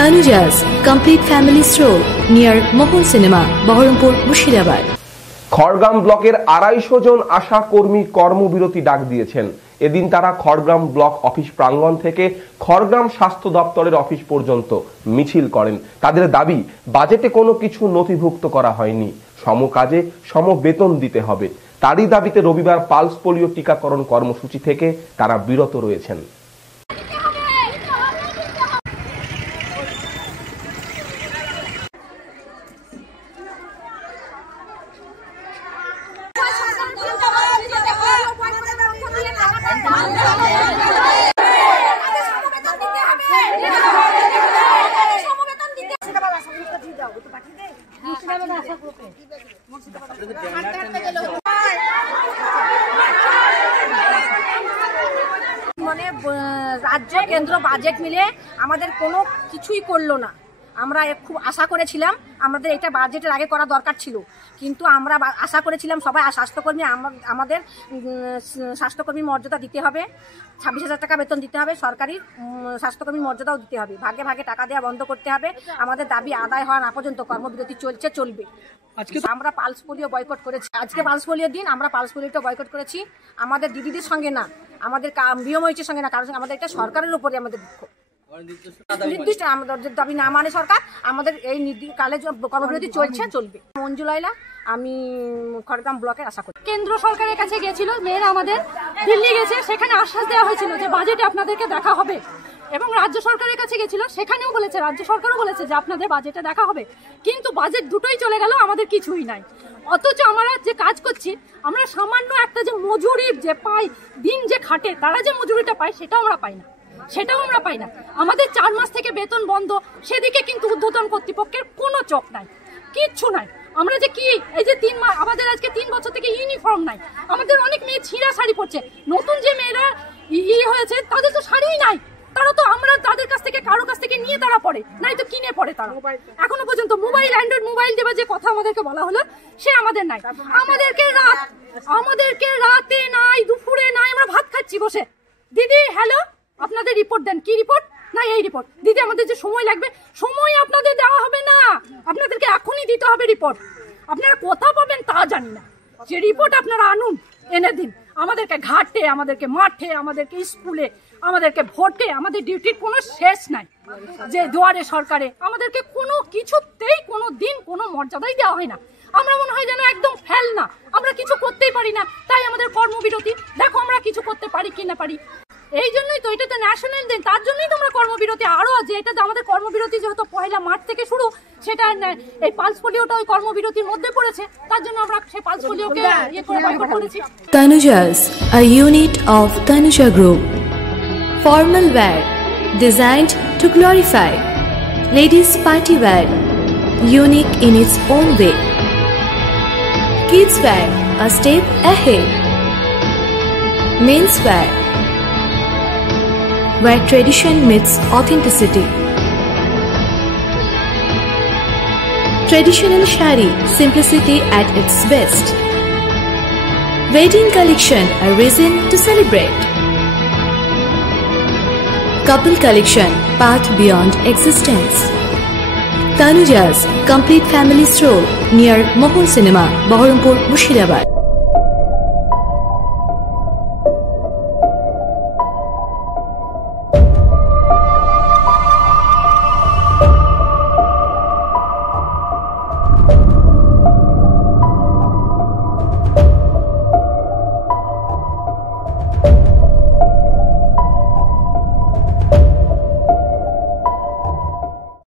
Tanuja's complete family stroll near Mohon Cinema, Baharampur, Murshidabad. Khargram ব্লকের 250 জন আশা কর্মী কর্মবিরতি ডাক দিয়েছেন। এদিন তারা খড়গ্রাম ব্লক অফিস প্রাঙ্গণ থেকে খড়গ্রাম স্বাস্থ্য দপ্তরের অফিস পর্যন্ত মিছিল করেন। তাদের দাবি, বাজেটে কোনো কিছু নথিভুক্ত করা হয়নি, সম কাজে সম বেতন দিতে হবে। তারই দাবিতে রবিবার পালস পোলিও টিকাকরণ কর্মসূচি থেকে তারা বিরত রয়েছেন। মানে রাজ্য কেন্দ্র বাজেট মিলে আমাদের কোনো কিছুই করলো না। আমরা খুব আশা করেছিলাম আমাদের এটা বাজেটের আগে করা দরকার ছিল, কিন্তু আমরা আশা করেছিলাম সবাই স্বাস্থ্যকর্মী আমাদের স্বাস্থ্যকর্মী মর্যাদা দিতে হবে, 26,000 টাকা বেতন দিতে হবে, সরকারি স্বাস্থ্যকর্মী মর্যাদাও দিতে হবে, ভাগে ভাগে টাকা দেওয়া বন্ধ করতে হবে। আমাদের দাবি আদায় হওয়া না পর্যন্ত কর্মবিরতি চলবে। আমরা পালস পোলিও বয়কট করেছি। আজকে পালস পোলিওর দিন, আমরা পালস পোলিওটা বয়কট করেছি। আমাদের দিদিদের সঙ্গে না, আমাদের বিএমওইচের সঙ্গে না, কারণ আমাদের এটা সরকারের উপরে আমাদের দুঃখ। নির্দিষ্ট আমাদের দাবি না মানে সরকার, আমাদের এই কালে কর্মবিরতি চলবে। মঞ্জু লাইলা, আমি খড়গ্রাম ব্লকের আশা করি। কেন্দ্র সরকারের কাছে গেছিল, মেয়েরা আমাদের দিল্লি গেছে, সেখানে আশ্বাস দেওয়া হয়েছিল যে বাজেটে আপনাদেরকে দেখা হবে, এবং রাজ্য সরকারের কাছে গেছিল, সেখানেও বলেছে, রাজ্য সরকারও বলেছে যে আপনাদের বাজেটে দেখা হবে, কিন্তু বাজেট দুটোই চলে গেল, আমাদের কিছুই নাই। অথচ আমরা যে কাজ করছি, আমরা সামান্য একটা যে মজুরি যে পাই, দিন যে খাটে তারা যে মজুরিটা পায় সেটাও আমরা পাই না, আমাদের 4 মাস থেকে বেতন বন্ধ, সেদিকে কিন্তু ঊর্ধ্বতন কর্তৃপক্ষের কোনো চোখ নাই, কিচ্ছু নাই। আমরা যে কি এই যে 3 মাস, আমাদের আজকে 3 বছর থেকে ইউনিফর্ম নাই, আমাদের অনেক মেয়ে ছিঁড়া শাড়ি পরছে, নতুন যে মেয়েরা হয়েছে তাদের তো শাড়িই নাই, তারা তো আমরা তাদের কাছ থেকে কারো কাছ থেকে নিয়ে তারা পড়ে, নাই তো কিনে পড়ে তারা। এখনো পর্যন্ত মোবাইল, অ্যান্ড্রয়েড মোবাইল দেবার যে কথা আমাদেরকে বলা হলো, সে আমাদের নাই। আমাদেরকে রাতে নাই, দুপুরে নাই, আমরা ভাত খাচ্ছি বসে। দিদি হ্যালো, আপনাদের রিপোর্ট দেন। কি রিপোর্ট? না এই রিপোর্ট। দিদি আমাদের যে সময় লাগবে, সময় আপনাদের দেওয়া হবে না, আপনাদেরকে এখনই দিতে হবে রিপোর্ট। আপনারা কোথা পাবেন তা জানি না, যে রিপোর্ট আপনারা আনুন, এনে দিন। আমাদেরকে ঘাটে, আমাদেরকে মাঠে, আমাদেরকে স্কুলে, আমাদেরকে ভোটে, আমাদের ডিউটির কোনো শেষ নাই। যে দুয়ারে সরকারে আমাদেরকে কোনো কিছুতেই কোনো দিন কোনো মর্যাদাই দেওয়া হয় না। আমরা মনে হয় যেন একদম ফেল না, আমরা কিছু করতেই পারি না, তাই আমাদের কর্মবিরতি। দেখো আমরা কিছু করতে পারি কি না পারি, এই জন্যই তো এটা তো ন্যাশনাল দিন, তার জন্যই তো আমরা কর্মবিরতি। আরো যে এটা আমাদের কর্মবিরতি যেহেতু 1 মার্চ থেকে শুরু, সেটা এই পালস পোলিওটা ওই কর্মবিরতির মধ্যে পড়েছে, তার জন্য আমরা সেই পালস পোলিওকে বয়কট করেছি। Tanuja's, a unit of Tanuja Group. Formal wear designed to glorify. Ladies party wear, unique in its own way. Kids wear, a step ahead. Men's wear, where tradition meets authenticity. Traditional shari, simplicity at its best. Wedding collection, a reason to celebrate. Couple collection, path beyond existence. Tanuja's complete family stroll near Mohon Cinema, Baharampur, Murshidabad.